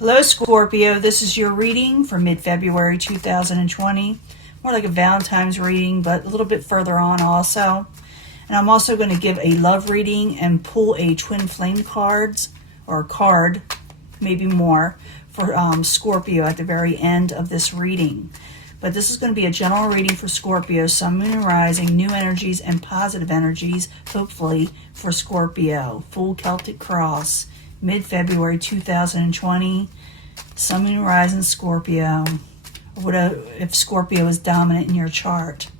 Hello, Scorpio. This is your reading for mid-February 2020. More like a Valentine's reading, but a little bit further on also. And I'm also going to give a love reading and pull a twin flame cards, or a card, maybe more, for Scorpio at the very end of this reading. But this is going to be a general reading for Scorpio, Sun, Moon, and Rising, new energies and positive energies, hopefully, for Scorpio. Full Celtic Cross, mid-February 2020, Sun, Moon, and Rising, Scorpio. What if Scorpio is dominant in your chart?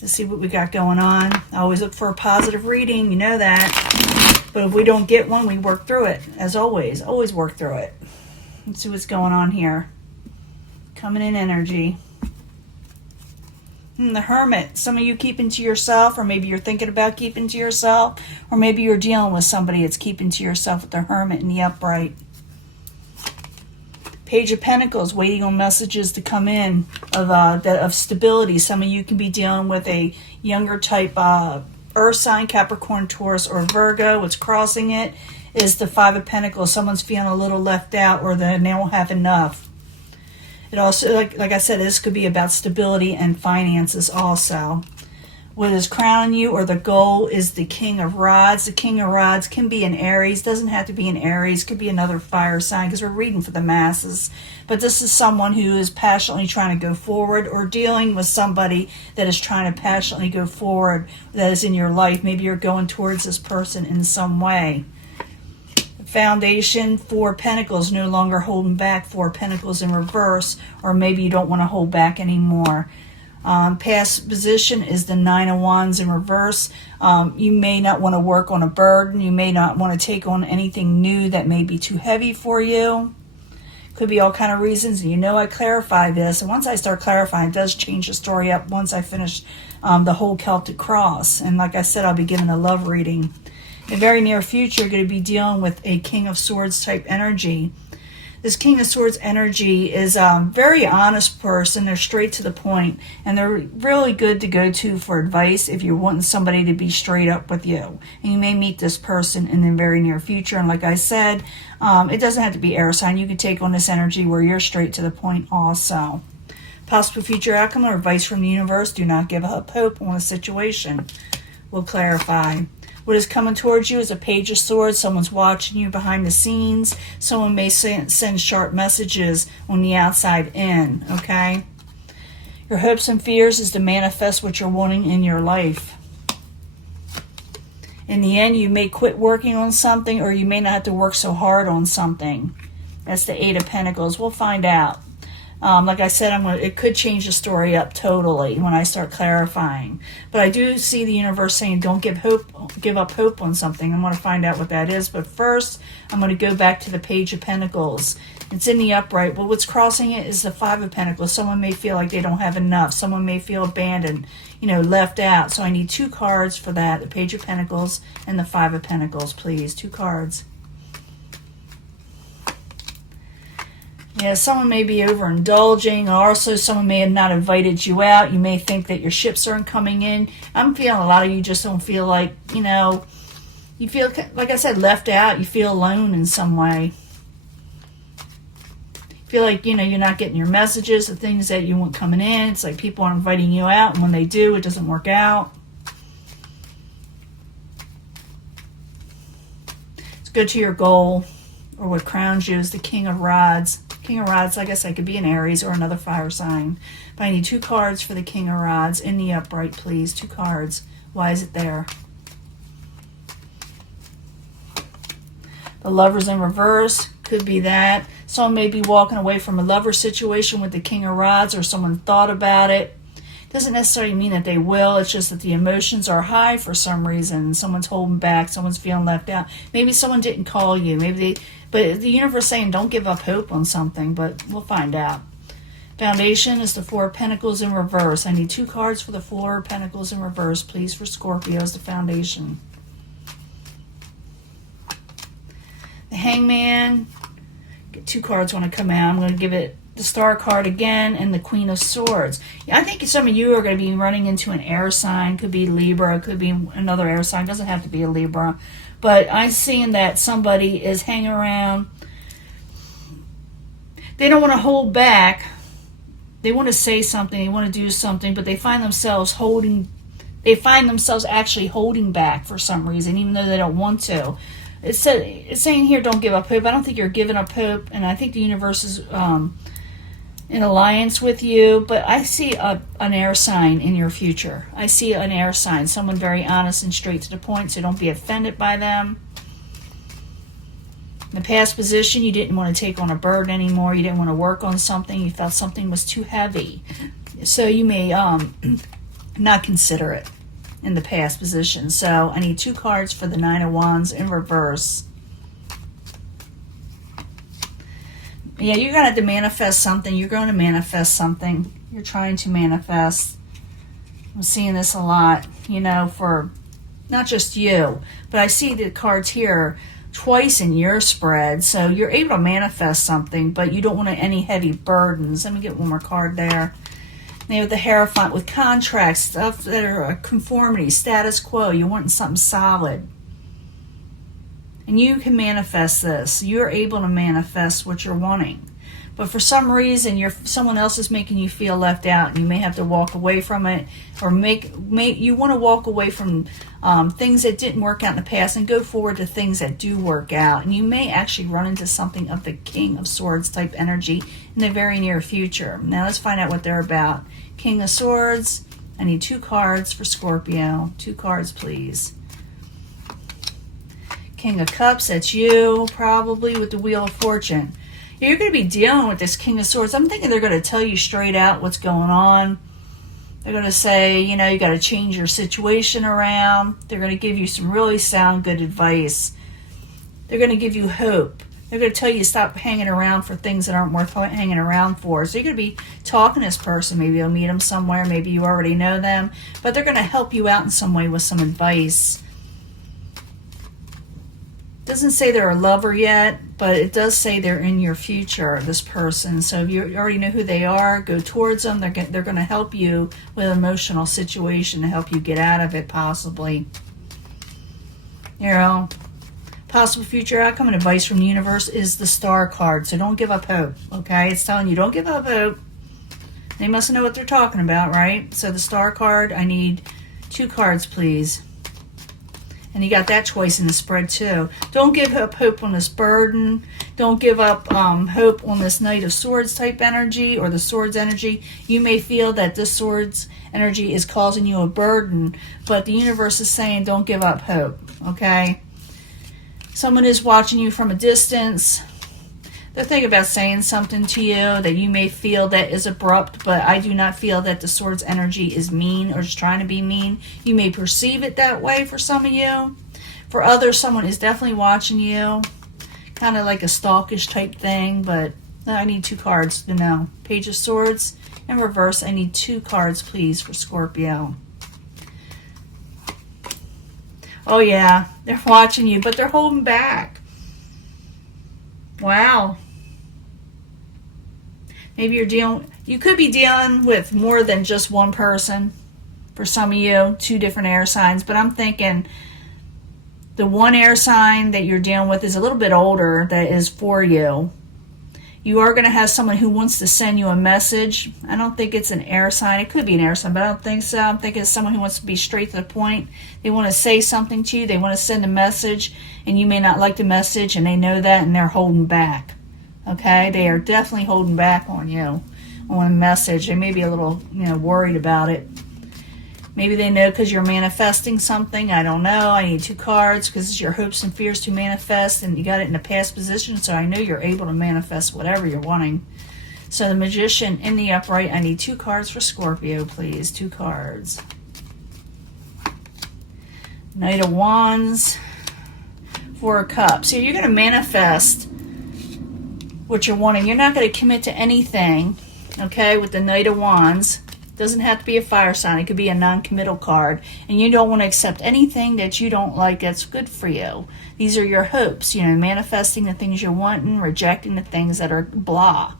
Let's see what we got going on. I always look for a positive reading, you know that. But if we don't get one, we work through it. As always work through it. Let's see what's going on here. Coming in energy. The Hermit. Some of you keeping to yourself, or maybe you're thinking about keeping to yourself, or maybe you're dealing with somebody that's keeping to yourself with the Hermit in the upright. Page of Pentacles, waiting on messages to come in of stability. Some of you can be dealing with a younger type Earth sign, Capricorn, Taurus, or Virgo. What's crossing it is the Five of Pentacles. Someone's feeling a little left out, or they don't have enough. It also, like I said, this could be about stability and finances also. What is crowning you, or the goal, is the King of Rods. The King of Rods can be an Aries. Doesn't have to be an Aries. Could be another fire sign, because we're reading for the masses. But this is someone who is passionately trying to go forward, or dealing with somebody that is trying to passionately go forward that is in your life. Maybe you're going towards this person in some way. Foundation, Four Pentacles, no longer holding back. Four Pentacles in reverse, or maybe you don't want to hold back anymore. Past position is the Nine of Wands in reverse. You may not want to work on a burden. You may not want to take on anything new that may be too heavy for you. Could be all kind of reasons. And you know I clarify this. And once I start clarifying, it does change the story up once I finish the whole Celtic Cross. And like I said, I'll be giving a love reading. In the very near future, you're going to be dealing with a King of Swords type energy. This King of Swords energy is a very honest person. They're straight to the point, and they're really good to go to for advice if you're wanting somebody to be straight up with you. And you may meet this person in the very near future. And like I said, it doesn't have to be air sign. You can take on this energy where you're straight to the point also. Possible future outcome or advice from the universe. Do not give up hope on a situation. We'll clarify. What is coming towards you is a Page of Swords. Someone's watching you behind the scenes. Someone may send sharp messages on the outside in, okay? Your hopes and fears is to manifest what you're wanting in your life. In the end, you may quit working on something, or you may not have to work so hard on something. That's the Eight of Pentacles. We'll find out. Like I said, it could change the story up totally when I start clarifying. But I do see the universe saying don't give up hope on something. I'm going to find out what that is. But first, I'm going to go back to the Page of Pentacles. It's in the upright. Well, what's crossing it is the Five of Pentacles. Someone may feel like they don't have enough. Someone may feel abandoned, left out. So I need two cards for that, the Page of Pentacles and the Five of Pentacles, please. Two cards. Yeah, someone may be overindulging, or also someone may have not invited you out. You may think that your ships aren't coming in. I'm feeling a lot of you just don't feel like, you feel, like I said, left out. You feel alone in some way. You feel like, you're not getting your messages, the things that you want coming in. It's like people aren't inviting you out, and when they do, it doesn't work out. Let's go to your goal, or what crowns you is the King of Rods. King of Rods, like I said, could be an Aries or another fire sign. But I need two cards for the King of Rods in the upright, please. Two cards. Why is it there? The Lovers in reverse could be that. Someone may be walking away from a lover situation with the King of Rods, or someone thought about it. Doesn't necessarily mean that they will. It's just that the emotions are high for some reason. Someone's holding back. Someone's feeling left out. Maybe someone didn't call you. But the universe is saying don't give up hope on something, but we'll find out. Foundation is the Four of Pentacles in reverse. I need two cards for the Four of Pentacles in reverse, please, for Scorpio as the foundation. The Hangman. Get two cards want to come out. I'm going to give it the Star card again, and the Queen of Swords. Yeah, I think some of you are going to be running into an air sign. Could be Libra, could be another air sign. Doesn't have to be a Libra. But I'm seeing that somebody is hanging around They don't want to hold back. They want to say something, they want to do something, but they find themselves actually holding back for some reason, even though they don't want to. It's saying here, don't give up hope. I don't think you're giving up hope, and I think the universe is in alliance with you, but I see an air sign in your future. I see an air sign, someone very honest and straight to the point, so don't be offended by them. In the past position, you didn't want to take on a burden anymore. You didn't want to work on something. You felt something was too heavy. So you may not consider it in the past position. So I need 2 cards for the Nine of Wands in reverse. Yeah, you're going to have to manifest something. You're going to manifest something. You're trying to manifest. I'm seeing this a lot, you know, for not just you, but I see the cards here twice in your spread. So you're able to manifest something, but you don't want any heavy burdens. Let me get one more card there. They have the Hierophant with contracts, stuff that are conformity, status quo. You're wanting something solid. And you can manifest this. You're able to manifest what you're wanting. But for some reason, someone else is making you feel left out, and you may have to walk away from it, or you want to walk away from things that didn't work out in the past and go forward to things that do work out. And you may actually run into something of the King of Swords type energy in the very near future. Now let's find out what they're about. King of Swords. I need 2 cards for Scorpio. 2 cards, please. King of Cups, that's you, probably, with the Wheel of Fortune. You're going to be dealing with this King of Swords. I'm thinking they're going to tell you straight out what's going on. They're going to say, you know, you got to change your situation around. They're going to give you some really sound, good advice. They're going to give you hope. They're going to tell you to stop hanging around for things that aren't worth hanging around for. So you're going to be talking to this person. Maybe you'll meet them somewhere. Maybe you already know them. But they're going to help you out in some way with some advice. Doesn't say they're a lover yet, but it does say they're in your future, this person. So if you already know who they are, go towards them. They're going to help you with an emotional situation to help you get out of it, possibly. You know, possible future outcome and advice from the universe is the Star card. So don't give up hope, okay? It's telling you don't give up hope. They must know what they're talking about, right? So the Star card, I need 2 cards, please. And you got that choice in the spread too. Don't give up hope on this burden. Don't give up hope on this Knight of Swords type energy or the Swords energy. You may feel that this Swords energy is causing you a burden, but the universe is saying don't give up hope, okay? Someone is watching you from a distance. They're thinking about saying something to you that you may feel that is abrupt, but I do not feel that the Swords energy is mean or just trying to be mean. You may perceive it that way for some of you. For others, someone is definitely watching you. Kind of like a stalkish type thing, but I need 2 cards to know. Page of Swords in reverse. I need 2 cards, please, for Scorpio. Oh, yeah. They're watching you, but they're holding back. Wow. Maybe you could be dealing with more than just one person. For some of you, 2 different air signs. But I'm thinking the one air sign that you're dealing with is a little bit older that is for you. You are going to have someone who wants to send you a message. I don't think it's an air sign. It could be an air sign, but I don't think so. I'm thinking it's someone who wants to be straight to the point. They want to say something to you. They want to send a message, and you may not like the message, and they know that, and they're holding back. Okay? They are definitely holding back on you on a message. They may be a little, worried about it. Maybe they know because you're manifesting something. I don't know. I need 2 cards because it's your hopes and fears to manifest, and you got it in a past position, so I know you're able to manifest whatever you're wanting. So the Magician in the upright, I need 2 cards for Scorpio, please. 2 cards. Knight of Wands, 4 of Cups. So you're going to manifest what you're wanting. You're not going to commit to anything, okay, with the Knight of Wands. Doesn't have to be a fire sign. It could be a non-committal card. And you don't want to accept anything that you don't like that's good for you. These are your hopes, manifesting the things you want and rejecting the things that are blah,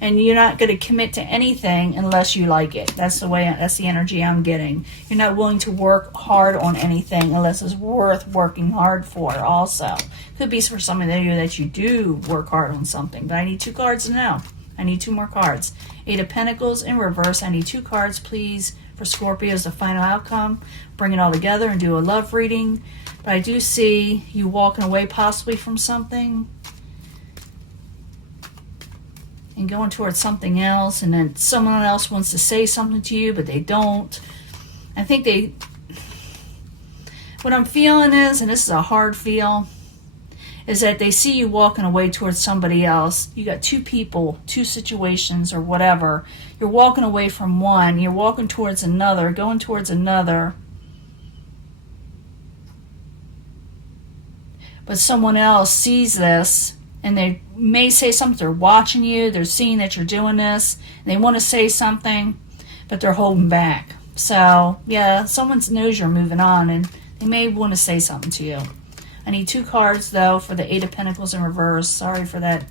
And you're not going to commit to anything unless you like it. That's the energy I'm getting. You're not willing to work hard on anything unless it's worth working hard for also. Could be for some of you that you do work hard on something, but I need 2 cards now. I need 2 more cards. 8 of Pentacles in reverse. I need 2 cards, please, for Scorpio as the final outcome. Bring it all together and do a love reading. But I do see you walking away possibly from something and going towards something else, and then someone else wants to say something to you, but they don't. I think what I'm feeling is, and this is a hard feel, is that they see you walking away towards somebody else. You got 2 people, 2 situations or whatever. You're walking away from one, you're walking towards another, going towards another. But someone else sees this, and they may say something. They're watching you, they're seeing that you're doing this, and they want to say something, but they're holding back. So, yeah, someone knows you're moving on, and they may want to say something to you. I need 2 cards, though, for the 8 of Pentacles in reverse. Sorry for that,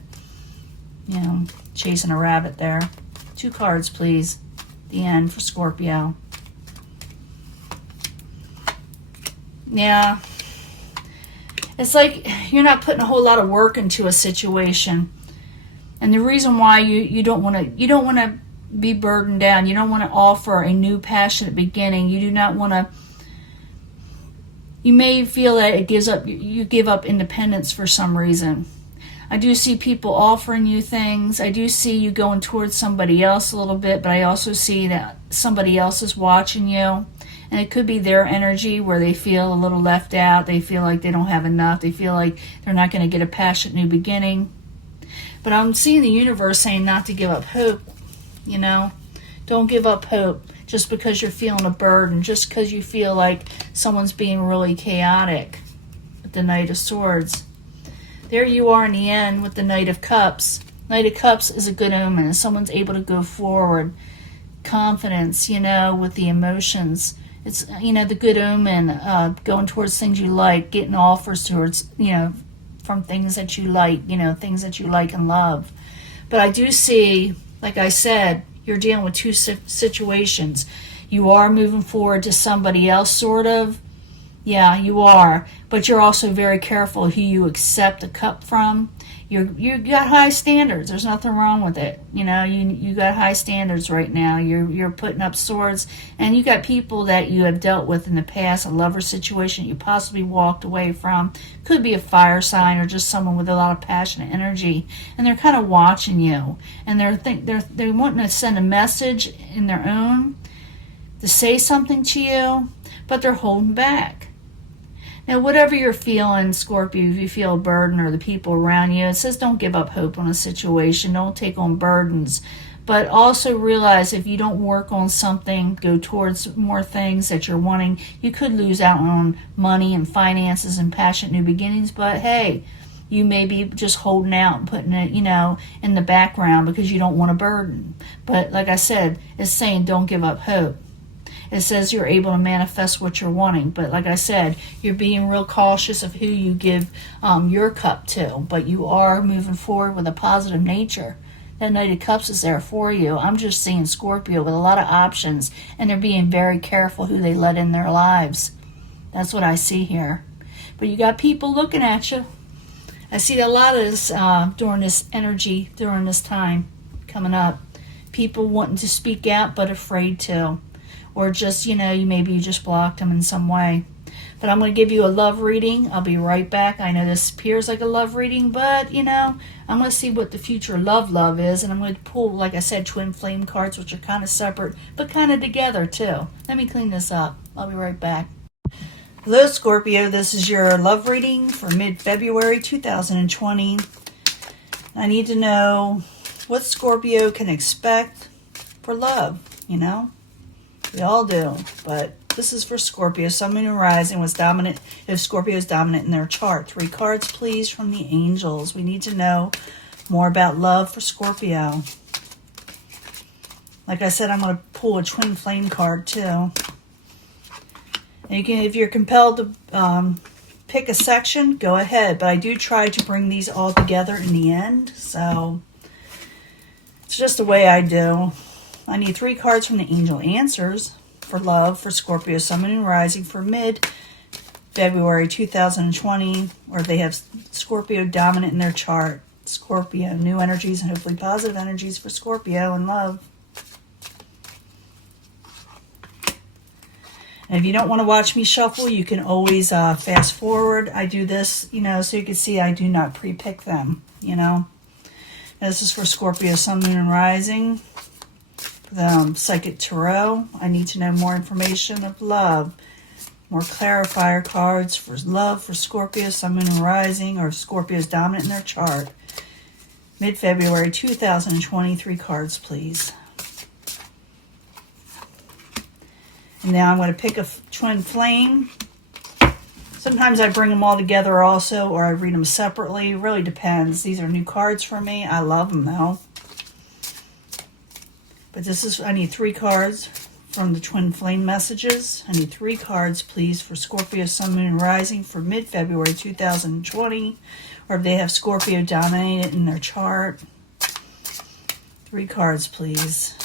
chasing a rabbit there. 2 cards, please. The end for Scorpio. Yeah. It's like you're not putting a whole lot of work into a situation. And the reason why you don't want to be burdened down. You don't want to offer a new passionate beginning. You do not want to. You may feel that you give up independence for some reason. I do see people offering you things. I do see you going towards somebody else a little bit, but I also see that somebody else is watching you. And it could be their energy where they feel a little left out. They feel like they don't have enough. They feel like they're not going to get a passionate new beginning. But I'm seeing the universe saying not to give up hope. Don't give up hope just because you're feeling a burden, just because you feel like someone's being really chaotic with the Knight of Swords. There you are in the end with the Knight of Cups. Knight of Cups is a good omen. Someone's able to go forward. Confidence, with the emotions. It's, the good omen, going towards things you like, getting offers towards, from things that you like, things that you like and love. But I do see, like I said, you're dealing with 2 situations. You are moving forward to somebody else, sort of. Yeah, you are. But you're also very careful who you accept a cup from. You got high standards. There's nothing wrong with it. You got high standards right now. You're putting up swords, and you got people that you have dealt with in the past, a lover situation you possibly walked away from. Could be a fire sign or just someone with a lot of passionate energy, and they're kind of watching you, and they're wanting to send a message in their own to say something to you, but they're holding back. Now, whatever you're feeling, Scorpio, if you feel a burden or the people around you, it says don't give up hope on a situation. Don't take on burdens. But also realize if you don't work on something, go towards more things that you're wanting, you could lose out on money and finances and passionate new beginnings. But hey, you may be just holding out and putting it, in the background because you don't want a burden. But like I said, it's saying don't give up hope. It says you're able to manifest what you're wanting. But like I said, you're being real cautious of who you give your cup to. But you are moving forward with a positive nature. That Knight of Cups is there for you. I'm just seeing Scorpio with a lot of options. And they're being very careful who they let in their lives. That's what I see here. But you got people looking at you. I see a lot of this during this energy, during this time coming up. People wanting to speak out but afraid to. Or just, maybe you just blocked them in some way. But I'm going to give you a love reading. I'll be right back. I know this appears like a love reading, but, I'm going to see what the future love is. And I'm going to pull, like I said, twin flame cards, which are kind of separate, but kind of together, too. Let me clean this up. I'll be right back. Hello, Scorpio. This is your love reading for mid-February 2020. I need to know what Scorpio can expect for love, We all do, but this is for Scorpio. Sun, Moon, and Rising was dominant. If Scorpio is dominant in their chart. 3 cards, please, from the angels. We need to know more about love for Scorpio. Like I said, I'm going to pull a twin flame card, too. And you can, if you're compelled to pick a section, go ahead. But I do try to bring these all together in the end. So It's just the way I do. I need 3 cards from the Angel Answers for love for Scorpio, Sun, Moon, and Rising for mid-February 2020, or if they have Scorpio dominant in their chart. Scorpio, new energies and hopefully positive energies for Scorpio and love. And if you don't want to watch me shuffle, you can always fast forward. I do this, so you can see I do not pre-pick them, This is for Scorpio, Sun, Moon, and Rising. The Psychic Tarot. I need to know more information of love. More clarifier cards for love for Scorpio, Sun, Moon, and Rising, or Scorpio's dominant in their chart. Mid-February 2023 cards, please. And now I'm going to pick a twin flame. Sometimes I bring them all together also, or I read them separately. It really depends. These are new cards for me. I love them though. But I need 3 cards from the twin flame messages. I need 3 cards, please, for Scorpio, Sun, Moon, and Rising for mid-February 2020. Or if they have Scorpio dominated in their chart. 3 cards, please.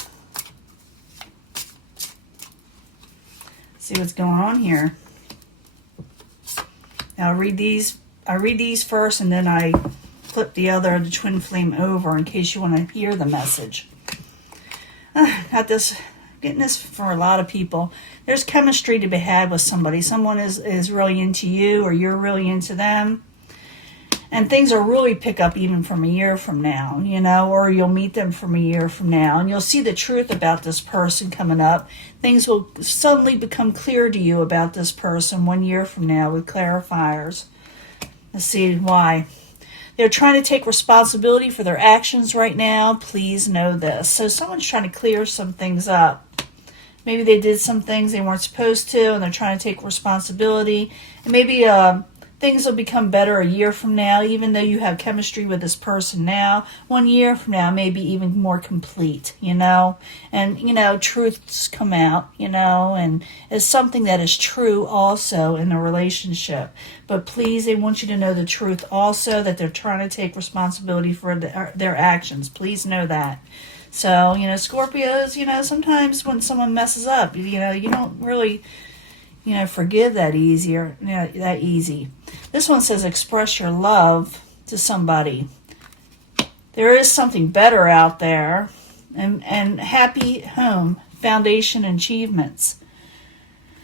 See what's going on here. Now I read these first, and then I flip the twin flame over in case you want to hear the message. Getting this for a lot of people. There's chemistry to be had with somebody. Someone is really into you, or you're really into them. And things will really pick up even from a year from now, or you'll meet them from a year from now, and you'll see the truth about this person coming up. Things will suddenly become clear to you about this person 1 year from now with clarifiers. Let's see why. They're trying to take responsibility for their actions right now. Please know this. So someone's trying to clear some things up. Maybe they did some things they weren't supposed to, and they're trying to take responsibility. And maybe things will become better a year from now, even though you have chemistry with this person now. 1 year from now, maybe even more complete, And, truths come out, and it's something that is true also in the relationship. But please, they want you to know the truth also, that they're trying to take responsibility for their actions. Please know that. So, Scorpios, sometimes when someone messes up, you don't really forgive that easy. This one says express your love to somebody. There is something better out there, and happy home, foundation, and achievements.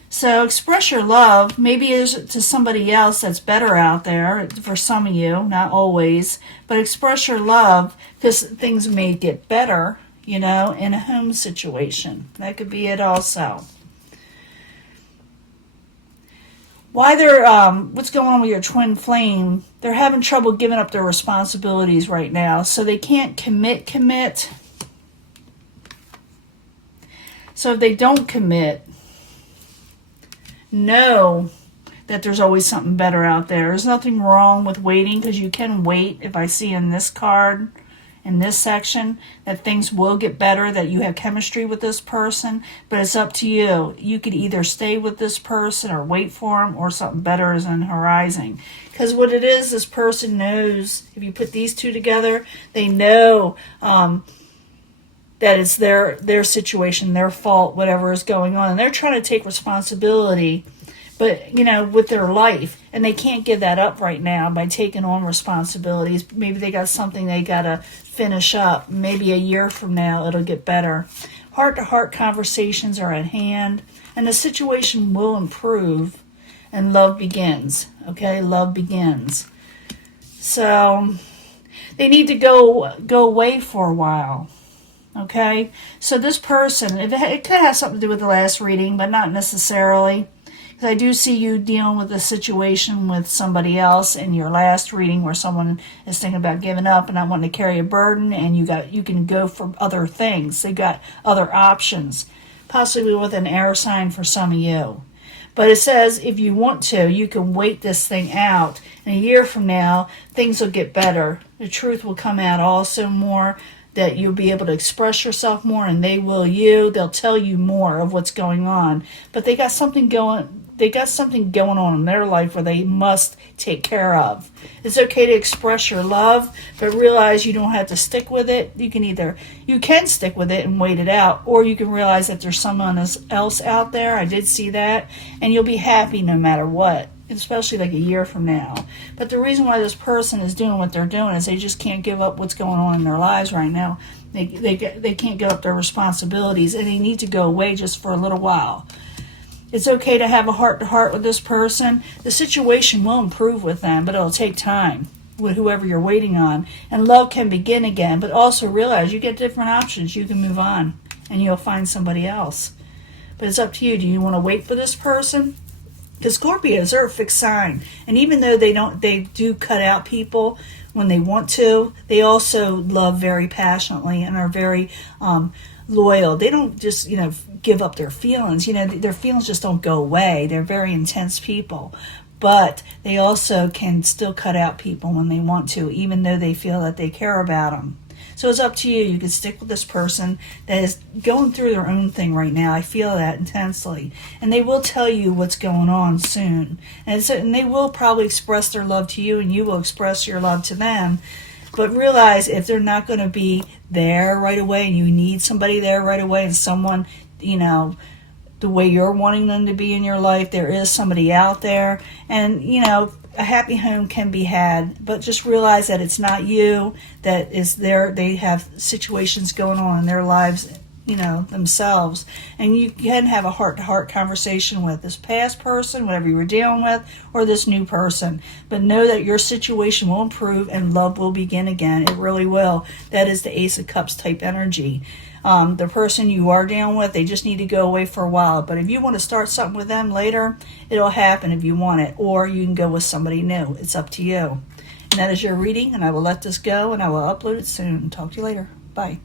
So express your love. Maybe it's to somebody else that's better out there for some of you, not always, but express your love because things may get better, in a home situation. That could be it also. What's going on with your twin flame? They're having trouble giving up their responsibilities right now, so they can't commit. So if they don't commit, know that there's always something better out there. There's nothing wrong with waiting, because you can wait. If I see in this card, in this section, that things will get better, that you have chemistry with this person, but it's up to you. You could either stay with this person or wait for them, or something better is on the horizon. Because what it is, this person knows, if you put these two together, they know that it's their situation, their fault, whatever is going on. And they're trying to take responsibility, but, with their life. And they can't give that up right now by taking on responsibilities. Maybe they got something they got to finish up. Maybe a year from now it'll get better. Heart-to-heart conversations are at hand, and the situation will improve, and love begins. Okay, love begins. So they need to go away for a while. Okay, so this person, it could have something to do with the last reading, but not necessarily. Because I do see you dealing with a situation with somebody else in your last reading where someone is thinking about giving up and not wanting to carry a burden, and you can go for other things. They got other options, possibly with an air sign for some of you. But it says if you want to, you can wait this thing out. And a year from now, things will get better. The truth will come out also more, that you'll be able to express yourself more, and they will you. They'll tell you more of what's going on. But they got something going they got something going on in their life where they must take care of. It's okay to express your love, but realize you don't have to stick with it. You can stick with it and wait it out, or you can realize that there's someone else out there. I did see that, and you'll be happy no matter what, especially like a year from now. But the reason why this person is doing what they're doing is they just can't give up what's going on in their lives right now. They can't give up their responsibilities, and they need to go away just for a little while. It's okay to have a heart-to-heart with this person. The situation will improve with them, but it'll take time with whoever you're waiting on. And love can begin again, but also realize you get different options. You can move on, and you'll find somebody else. But it's up to you. Do you want to wait for this person? Because Scorpios are a fixed sign. And even though they do cut out people when they want to, they also love very passionately and are very loyal. They don't just, give up their feelings. Their feelings just don't go away. They're very intense people. But they also can still cut out people when they want to, even though they feel that they care about them. So it's up to you. You can stick with this person that is going through their own thing right now. I feel that intensely. And they will tell you what's going on soon. And they will probably express their love to you, and you will express your love to them. But realize if they're not going to be there right away, and you need somebody there right away, and someone, the way you're wanting them to be in your life, there is somebody out there. And, a happy home can be had, but just realize that it's not you that is there. They have situations going on in their lives, themselves. And you can have a heart-to-heart conversation with this past person, whatever you were dealing with, or this new person. But know that your situation will improve and love will begin again. It really will. That is the Ace of Cups type energy. The person you are dealing with, they just need to go away for a while. But if you want to start something with them later, it'll happen if you want it. Or you can go with somebody new. It's up to you. And that is your reading, and I will let this go, and I will upload it soon. Talk to you later. Bye.